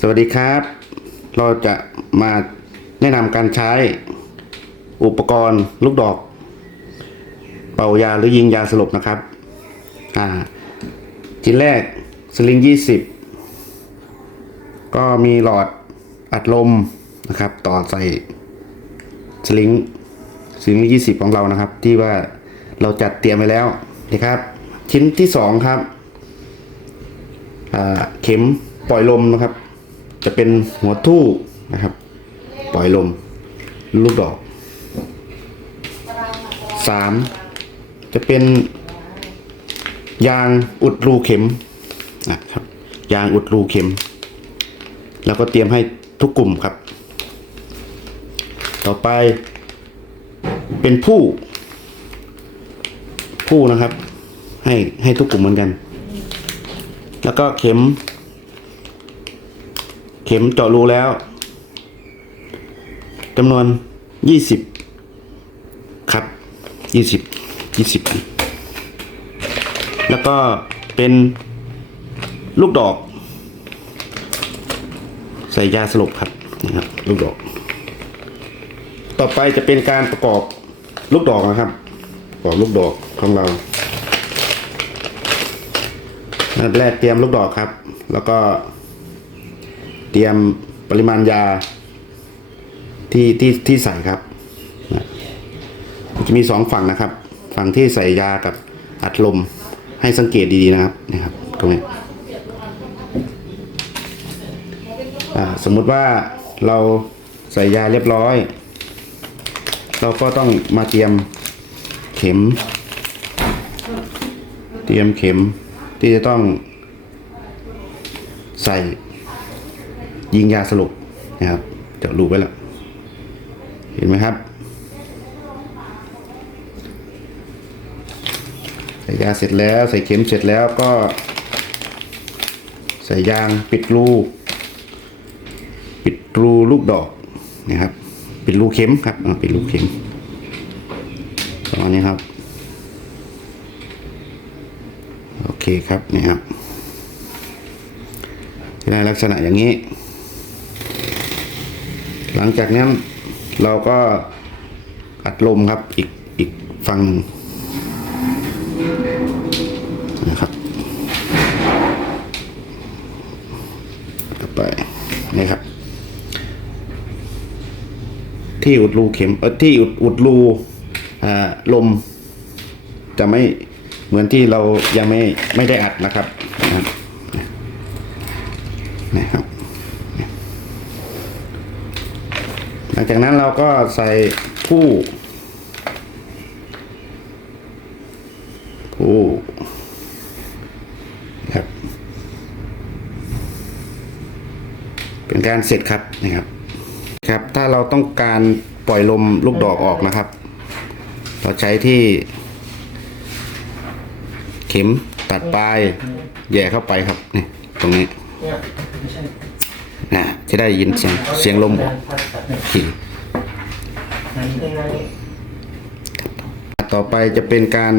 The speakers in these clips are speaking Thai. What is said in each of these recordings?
สวัสดีครับ เราจะมาแนะนำการใช้อุปกรณ์ลูกดอก เป่ายาหรือยิงยาสลบนะครับอ่าชิ้นแรกสลิงยี่สิบก็มีหลอดอัดลมนะครับ ต่อใส่สลิงสลิงยี่สิบของเรานะครับ ที่ว่าเราจัดเตรียมไว้แล้วนะครับ ชิ้นที่สองครับเข็มปล่อยลมนะครับ จะเป็นหัวทู่นะครับ ปล่อยลม ลูกดอกสามจะเป็นยางอุดรูเข็มนะครับ ยางอุดรูเข็ม แล้วก็เตรียมให้ทุกกลุ่มครับ ต่อไป เป็นผู้ ผู้นะครับ ให้ให้ทุกกลุ่มเหมือนกัน แล้วก็เข็ม ข็มเจาะรูแล้วจำนวนยี่สิบครับยี่สิบยี่สิบแล้วก็เป็นลูกดอก ใส่ยาสลบครับนะครับ ลูกดอก ต่อไปจะเป็นการประกอบลูกดอกนะครับประกอบลูกดอกของเราอันแรกเตรียมลูกดอกครับ แล้วก็ เตรียมปริมาณยาที่ที่ที่ใส่ครับจะมีสองฝั่งนะครับ ฝั่งที่ใส่ยากับอัดลมให้สังเกตดีๆนะครับนะครับตรงนี้สมมุติว่าเราใส่ยาเรียบร้อย เราก็ต้องมาเตรียมเข็ม เตรียมเข็มที่จะต้องใส่ ยิงยาสลบนะครับเจาะรูไว้แล้วเห็นไหมครับใส่ยาเสร็จแล้วใส่เข็มเสร็จแล้วก็ ใส่ยางปิดรูปิดรูลูกดอกนะครับปิดรูเข็มครับปิดรูเข็มประมาณนี้ครับ โอเคครับนี่ครับจะได้ลักษณะอย่างนี้ หลังจากนั้นเราก็อัดลมครับอีกอีกฝั่งนะครับต่อไปนี่ครับ ที่อุดรูเข็มเออที่อุดอุดรูอ่าลมจะไม่เหมือนที่เรายังไม่ไม่ได้อัดนะครับนะครับนะครับ ลังจากนั้นเราก็ใส่ผู้ผู้ครับ เป็นการเสร็จครับนะครับ ครับ ถ้าเราต้องการปล่อยลมลูกดอกออกนะครับ เราใช้ที่ เข็มตัดปลายแย่เข้าไปครับนี่ตรงนี้ นะจะได้ยินเสียงเสียงลมบอกทีต่อไปจะเป็นการ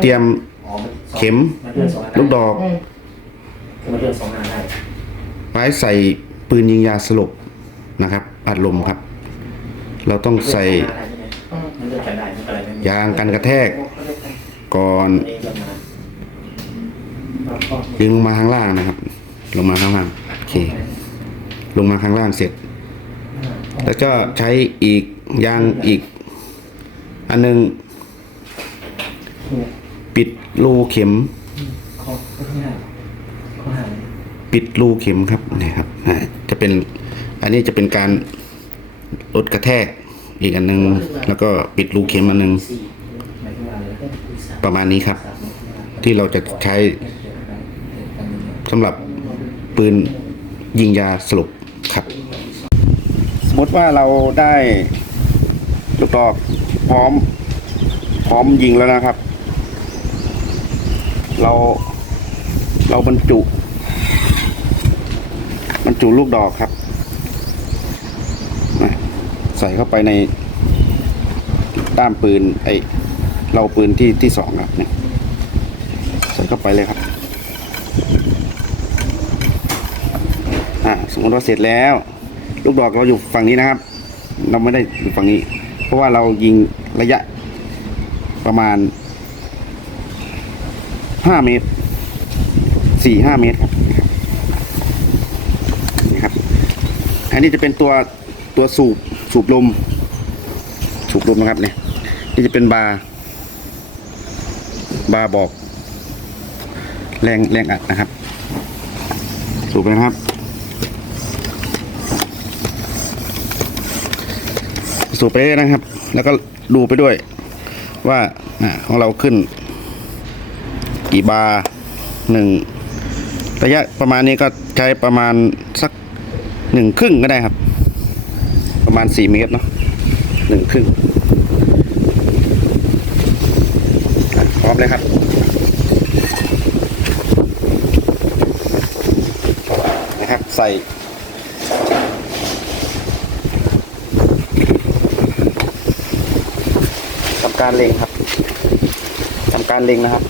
เตรียมเข็มลูกดอกไว้ใส่ปืนยิงยาสลบนะครับ อัดลมครับ เราต้องใส่ยางกันกระแทก ก่อนยิงลงมาข้างล่างนะครับ ลงมาข้างล่างโอเค ลงมาข้างล่างเสร็จ แล้วก็ใช้อีกยางอีก อันหนึง ปิดรูเข็ม ปิดรูเข็มครับนี่ครับจะเป็นอันนี้จะเป็นการลดกระแทกอีกอันหนึง แล้วก็ปิดรูเข็มอันหนึ่งประมาณนี้ครับ ที่เราจะใช้สำหรับปืนยิงยาสลบ มมติว่าเราได้ลูกดอกพร้อม พร้อมยิงแล้วนะครับ เราเราบรรจุบรรจุลูกดอกครับ ใส่เข้าไปในด้ามปืน ไอเราปืนที่ที่สองครับเนี่ยใส่เข้าไปเลยครับอ่าสมมติว่าเสร็จแล้ว ลูกดอกเราอยู่ฝั่งนี้นะครับ เราไม่ได้อยู่ฝั่งนี้ เพราะว่าเรายิงระยะประมาณห้าเมตรสี่ห้าเมตรครับนี่ครับ อันนี้จะเป็นตัวตัวสูบสูบลม สูบลมนะครับเนี่ยนี่จะเป็นบาร์บาร์บอก แรงแรงอัดนะครับ สูบไปนะครับ สูบไปนะครับ แล้วก็ดูไปด้วย ว่าของเราขึ้น กี่บาร์หนึ่งระยะประมาณนี้ก็ใช้ประมาณสักหนึ่งครึ่งก็ได้ครับ ประมาณสี่เมตรเนาะหนึ่งครึ่งพร้อมเลยครับนะครับ ใส่ ทำ การเล็งครับทำการเล็งนะครับ